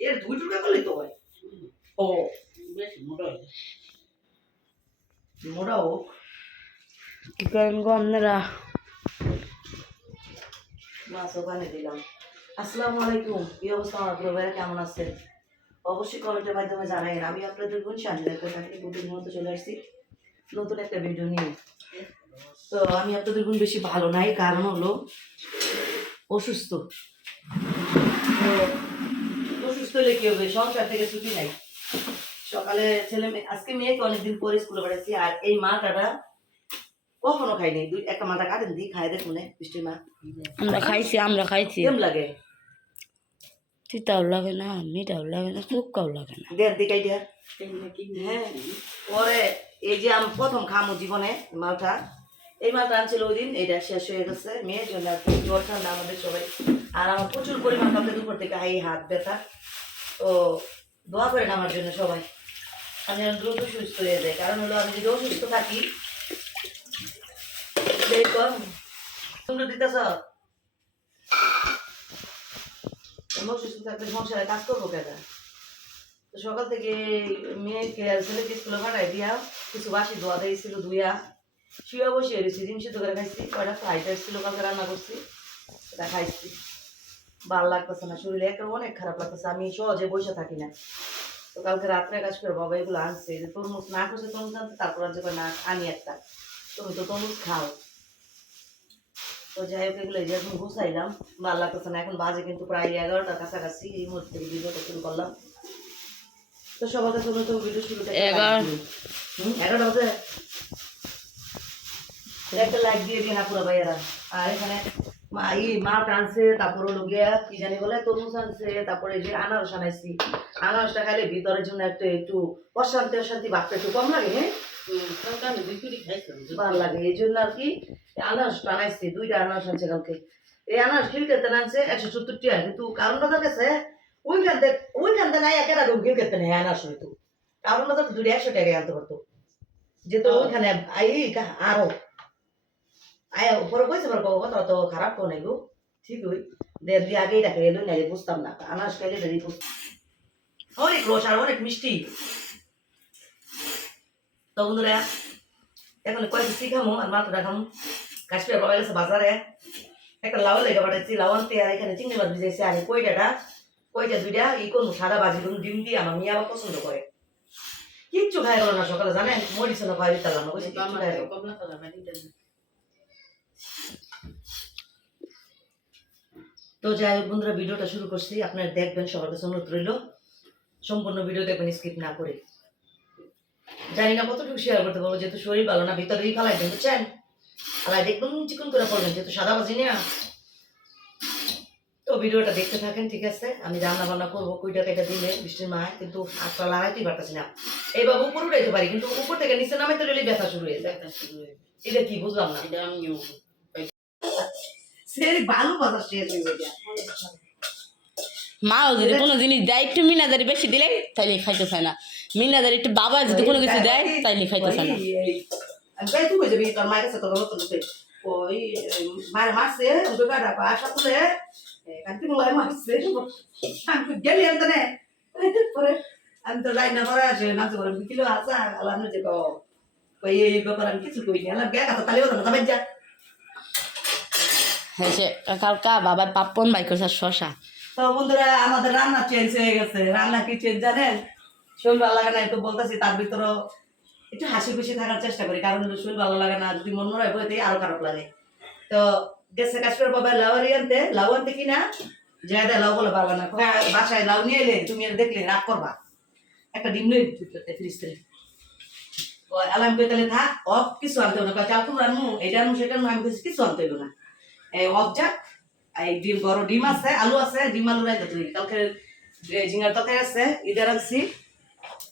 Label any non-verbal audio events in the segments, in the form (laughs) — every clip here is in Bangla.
এর দুই টুকরা করলেই তো হয়। ও বেশ মোটা মোটা হোক। কি করেন গো আপনারা মাছ ওখানে দিলাম। আসসালামু আলাইকুম। কি অবস্থা? আমার ভাইরা কেমন আছেন অবশ্যই কমেন্টের মাধ্যমে জানাবেন আমি আপনাদের বোন শান্তি একটা থাকি প্রতিদিন মতো চলে আসছি। নতুন একটা ভিডিও নিয়ে। তো আমি আপনাদের বোন বেশি ভালো নাই কারণ হলো অসুস্থ। অসুস্থ হলে কি হবে সংসার থেকে ছুটি নাই সকালে ছেলে মেয়ে আজকে মেয়েকে অনেকদিন পরে স্কুলে পাঠাচ্ছি আর এই মাটাটা কখনো খাইনি দুই একটা মাটা কাটেন দিই খাই দেখুন বৃষ্টির মা আমরা খাইছি আমরা খাইছি। কেমন লাগে? তিতাও লাগে না মিঠাও লাগে না চুক্কাও লাগে না। দিকাই দেড় হ্যাঁ পরে এই যে আমি প্রথম খামো জীবনে মালটা এই মালটা আনছিল ওই দিন এটা শেষ হয়ে গেছে। মেয়ের জন্য জ্বর ঠান্ডা আমাদের সবাই। আর আমার প্রচুর পরিমাণ কালকে দুপুর থেকে এই হাত ব্যথা। তো দোয়া করেন আমার জন্য সবাই। আমি দ্রুত সুস্থ হয়ে যায় কারণ হলো, আমি যদি অসুস্থ থাকি সকাল থেকে মেয়েকে আর ছেলেকে স্কুলে পাঠাই দিয়া, কিছু বাসি ধোয়া দিয়েছিল ধুইয়া শুয়ে বসে রয়েছি ডিম সিদ্ধ করে খাইছি। কয়টা ফ্রাইড রাইস ছিল কালকে রান্না করছি সেটা খাইছি। ভালো লাগতেছে না শরীরে একটা অনেক খারাপ লাগতেছে আমি সহজে বসে থাকি না। তো কালকে রাত্রে কাজ করে বাবা এগুলো আনছে যে তরমুজ না করছে তরমুজ আনতে তারপর আনছে না আনি একটা। তুমি তো তরমুজ খাও। তো যাই হোক এগুলো যে এখন গুছাইলাম ভালো লাগতেছে না এখন বাজে কিন্তু প্রায় এগারোটার কাছাকাছি এই মুহূর্তে ভিডিওটা শুরু করলাম। তো সবার কাছে ভিডিও শুরু এগারো। এগারোটা বাজে? একটা লাইক দিয়ে দিন আপুরা ভাইয়ারা। আর এখানে মা ই মা টানছে তারপর হলো গিয়া কি জানি বলে তরমুজ আনছে তারপরে যে আনারস আনাইছি। আনারসটা খাইলে ভিতরের জন্য একটু একটু অশান্তি অশান্তি ভাবটা একটু কম লাগে হ্যাঁ? ভালো লাগে। এই জন্য আর কি আনারস আনাইছি দুইটা আনারস আনছে কালকে। এই আনারস খিলকেতে আনছে একশো সত্তর টাকা কিন্তু কারণ বাজার গেছে ওইখান থেকে ওইখান থেকে নাই একেরা রুম খিলকেতে নেই আনারস হইতো। কারণ বাজার দুটো একশো টাকা আনতে পারতো। যেহেতু ওইখানে আই কা- আরও আয় উপরে কইছে পারব কথা তো খারাপ কোন এগো ঠিক ওই দেড় দিয়ে আগেই রাখে এলো না বুঝতাম না। আনারস খাইলে দেরি বুঝতাম। অনেক রস আর অনেক মিষ্টি। তো বন্ধুরা, এখন কয়েকটা শিখামো আর মাত্র দেখামো কাশ্মীর বাবা গেছে বাজারে। একটা লাউ লেগে পাঠাচ্ছি লাউ আনতে, আর এখানে চিংড়ি মাছ ভিজাইছে। আর কইটাটা, কইটা দুইটা ই করব সাদা বাজি করব ডিম দিয়ে আমার মেয়ে আবার পছন্দ করে। কিচ্ছু খাই গেল না সকালে, জানেন? মরিচ না খাই দিতাম না। কিচ্ছু খাই গেলো না। কমলা কালার বাড়িতে তো যাই হোক বন্ধুরা ভিডিওটা শুরু করছি। আপনারা দেখবেন সবার কাছে অনুরোধ রইল সম্পূর্ণ ভিডিও দেখবেন স্কিপ না করে। জানি না কতটুকু শেয়ার করতে পারব যেহেতু শরীর ভালো না ভিতরেই ফালাই দেন বুঝছেন? ফালাই দেখবেন চিকন করে পড়বেন যেহেতু সাদা বাজি না। তো ভিডিওটা দেখতে থাকেন ঠিক আছে? আমি রান্না বান্না করব কুইটা কেটে দিলে বৃষ্টির মায় কিন্তু হাতটা লাগাইতেই পারতেছি না। এইভাবে উপর উঠাইতে পারি কিন্তু উপর থেকে নিচে নামে তো রেলে ব্যথা শুরু হয়ে যায়। এটা কি বুঝলাম না। এটা আমিও হয়ে যদি কোনো জিনিস দেয় একটু মিনাদারি বেশি দিলে তাইলে খাইতে চায় না। মিনাদারি একটু বাবা যদি কোনো কিছু দেয় তাইলে খাইতে চায় না। আমি নে। তো রান্না করা আছে নাচ করে কিলো আসা আলাম যে কো ওই এই ব্যাপার আমি কিছু কইনি। আলাম গে কথা ওরা যা। হ্যাঁ সে কালকা বাবার পাপ্পন বাই করছে শশা। তো বন্ধুরা, আমাদের রান্না চেঞ্জ হয়ে গেছে। রান্না কি চেঞ্জ জানেন? শরীর ভালো লাগে না, একটু বলতেছি, তার ভিতরে একটু হাসি খুশি থাকার চেষ্টা করি, কারণ শরীর ভালো লাগে না, যদি মন মনে হয়, বইতে আরও খারাপ লাগে। তো গেছে কাজ করে বাবা লাউরি আনতে। লাউ আনতে কিনা? যা লাউ বলে পারবে না। বাসায় লাউ নিয়ে এলে তুমি দেখলে রাগ করবা। একটা ডিম নেই ফ্রিজ থেকে আলাম কই, তাহলে থাক, অফ, কিছু আনতে হবে না। কুমড়ো আনমু এটা আনমু, সেটা আনমু, আমি কিছু আনতে হবে না। এই অফ যাক। এই ডিম বড় ডিম আছে আলু আছে ডিম আলু রাইতে তুই কালকে এ, ঝিঙ্গার তরকারি আছে ইটা রাখছি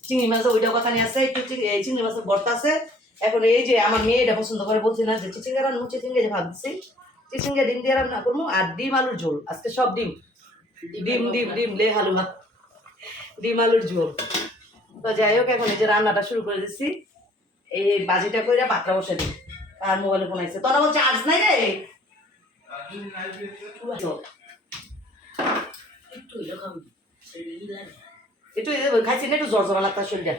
চিংড়ি মাছ ওইটা কথা নিয়ে আছে একটু এই চিংড়ি মাছের ভর্তা আছে। এখন এই যে আমার মেয়ে এটা পছন্দ করে বলছি না যে চিচিঙ্গা রান্না চিচিঙ্গা যে ভাবছি চিচিঙ্গা ডিম দিয়ে রান্না করব আর ডিম আলুর ঝোল। আজকে সব ডিম। ডিম ডিম ডিম লে হালু ভাত। ডিম আলুর ঝোল। তো যাই হোক এখন এই যে রান্নাটা শুরু করে দিচ্ছি এই বাজিটা করে ভাতটা বসে দিই। আর মোবাইলে ফোন আইছে। তোরা বলছে চার্জ নাই রে হইলে খাবি এই লাগে একটু এই যে খাইছি না একটু জ্বর জ্বর লাগতা শরীরটা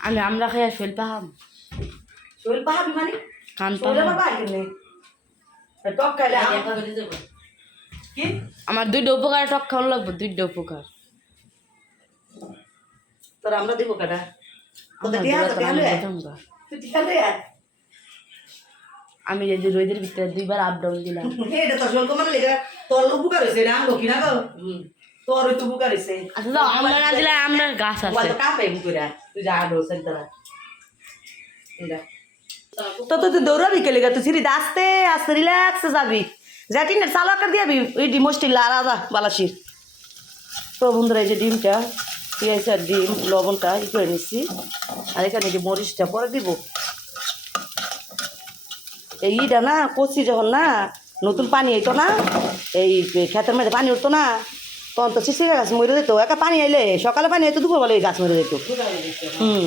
আমি আমরা খাই শৈল পাহাম। শরীর পাহাবি মানে কান পাহাম। টক খাইলে আমার- কি দুইটা উপকার টক খাওয়ানো লাগবে দুইটা উপকার। তোর আমরা দিব কাটা তোদের তো আয়। তুই টিয়া লয়ে আয়। আমি যদি রোদের ভিতরে দুইবার আপ ডাউন দিলাম। (laughs) এটা কমানো লেগে তোর এটা আঙ্গো কিনা গো? তোর তো হয়েছে। আচ্ছা তো আমরা না দিলে আমরা গাছ আছে। মোবাইল তো কাঁপে বুকুরা তুই যা সেন্টারা এটা তো তো তুই দৌড়াবি কে লেগে? তুই সিঁড়িতে আস্তে আস্তে রিল্যাক্সে যাবি। জ্যাটিন চালু আকার দিয়াবি ওই ডিম স্টিল আলাদা বালাসির। তো বন্ধুরা এই যে ডিমটা পেঁয়াজ আর ডিম লবণটা ই করে নিচ্ছি। আর এখানে যে মরিচটা পরে দিব। এই ইটা না, কচি যখন না, নতুন পানি হইতো না, এই ক্ষেতের মধ্যে পানি উঠতো না, তখন তো চিচিরা গাছ মরে যেত, একা পানি আইলে, সকালে পানি দুপুর বেলা এই গাছ মরে যেত। হুম।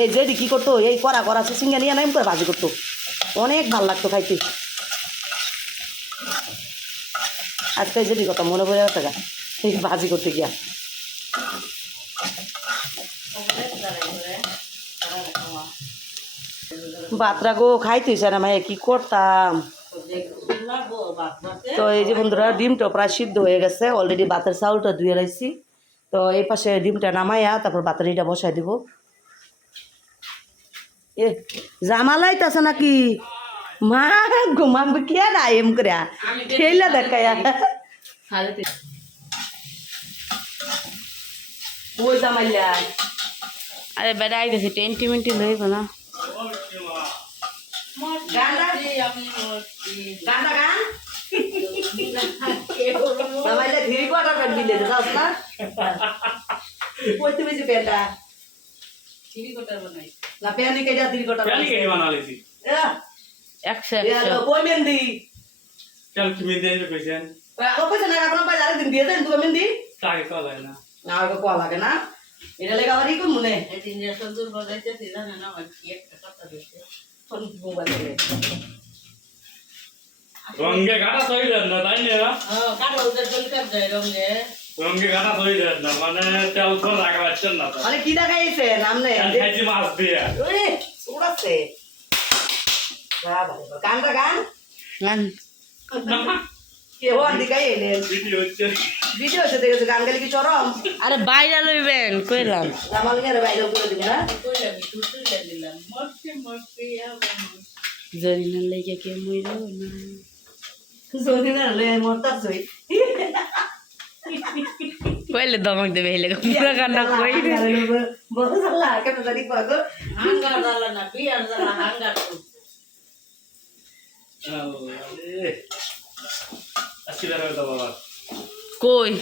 এই যেদি কী করতো, এই করা করা চিচিঙ্গা নিয়ে নাম করে ভাজি করতো। অনেক ভালো লাগতো খাইতে। আজকে যেদি কথা মনে পড়ে গেছে ভাজি করতে গিয়া। বাতরা গো খাইতেছে না মায়ে কি করতাম? তো এই যে বন্ধুরা, ডিমটা প্রায় সিদ্ধ হয়ে গেছে। অলরেডি বাতের চাউলটা ধুয়ে রাখছি। তো এই পাশে ডিমটা নামাইয়া তারপর বাতারিটা বসাই দিব। এ, জামালাইতাছে নাকি? মা ঘুমাবে কি আর আইম করে খেলা দেখায়া ওই জামাইলা। আরে বেড়া, আইতেছে, টেন্টি মিন্টি লইব না। গাঁদা গান? কি মেহেন্দি? আছে কইছেন? ও না এটা লেগে আবার ই কোন মনে তিন বছর বাজাইতে সিজন না আমার কি একটা কথা দিতে হলুদ গুঁড়া দিয়ে রঙে কাটা তৈরি না তাই না কাটা হ্যাঁ, ওদের জলকার যায় রঙে। রঙে কাটা তৈরি হ্যাঁ, না মানে তেল তো রাখা পাচ্ছেন না আরে কি লাগাইছে নামনে খাইছি মাছ দিয়ে। ওরে উড়াচ্ছে। গান গান? গান। কেউ দিকে এলেন ভিডিও হচ্ছে দেখেছে গান গালি কি চরম? আরে বাইরে লইবেন কইলাম। আমার ঘরে বাইরে করে দিব না? জরিনার লাইগা কে মইল না। জরিনার লয়ে মরতা জই কইলে দমক দেবে হেলে পুরা কান্না কই বহুত জালা কেন কই?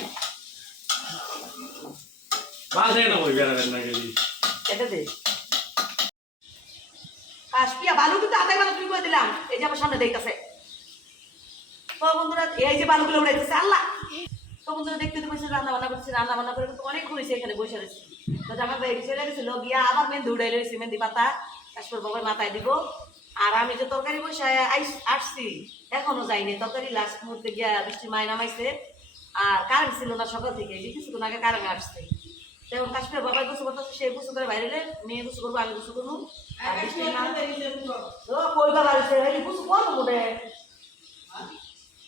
রান্না বান্না রান্না বান্না করে অনেক ঘুরেছে বসে রয়েছে। তো জামা বাইরে আবার মেহেন্দি ধুড়াই রয়েছে মেহেন্দি পাতা। বাবার মাথায় দিব। আর আমি যে তরকারি বসে আসছি এখনও যাইনি। তরকারি লাস্ট মুহূর্তে গিয়া বৃষ্টি মায় নামাইছে আর কারেন্ট ছিল না সকাল থেকে যে কিছুক্ষণ আগে কারেন্ট আসছে। তেমন কাশ্মীর বাবা গোসু করতেছে সে গোসু করে বাইরে মেয়ে গোসু করব আমি গোসু করব। কইবা বাড়িতে গোসু করব মোটে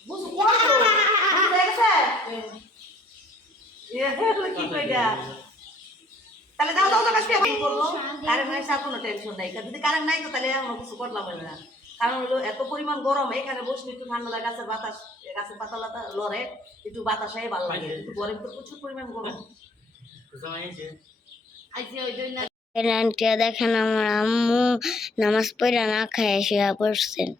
গোসু করব। হয়ে গেছে? কি তাহলে যাও যাও তো কাশ্মীর আমি করব কারেন্ট নাই সার কোনো টেনশন নাই। যদি কারেন্ট নাই তো তাহলে আমরা কিছু করলাম না। কারণ হলো এত পরিমাণ গরম এখানে বসলে একটু ঠান্ডা লাগে গাছের বাতাস গাছের পাতা লাতা লড়ে একটু বাতাসে ভালো লাগে। কিন্তু গরম তো প্রচুর পরিমাণ গরম। দেখেন আমার আম্মু নামাজ পড়ে না খায় শুয়ে পড়ছেন।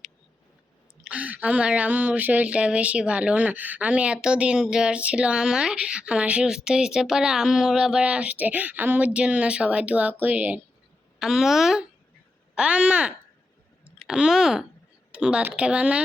আমার আম্মুর শরীরটা বেশি ভালো না। আমি এতদিন জ্বর ছিল আমার আমার সুস্থ হয়েছে, পরে আম্মুর আবার আসছে। আম্মুর জন্য সবাই দোয়া করেন আম্মু আম্মা, আম্মু, তুমি ভাত খাবা না?